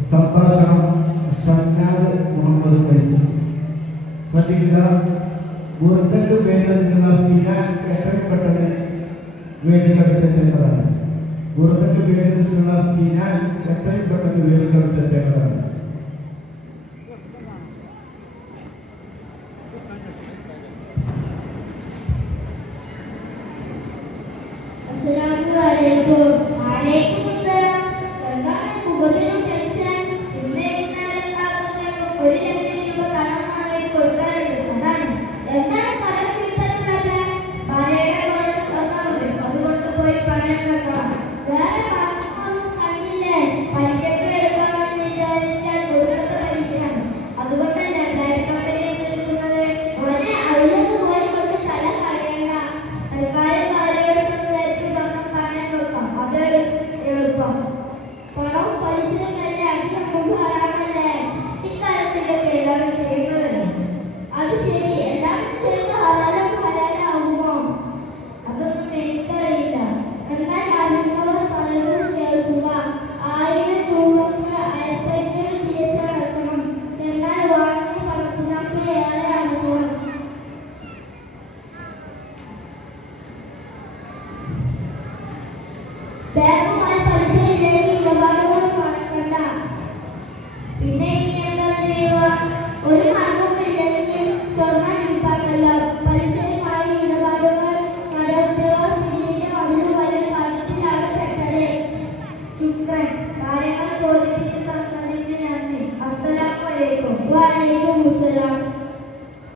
സംഭാഷണം ഷംനാദ് മുഹമ്മദ് ഫൈസി. ശ്രദ്ധിക്കുക, പുറത്തേക്ക് വേണ്ടതിനുള്ള ഫിനാൻ എത്രയും പെട്ടെന്ന് വേദിക്കെടുത്തേണ്ടതാണ്. പുറത്തേക്ക് വേണ്ടതിനുള്ള ഫിനാൻ എത്രയും പെട്ടെന്ന് വേദിക്കെടുത്തേണ്ടതാണ്. പിന്നെ ഇനി എന്താ ചെയ്യുക? ഒരു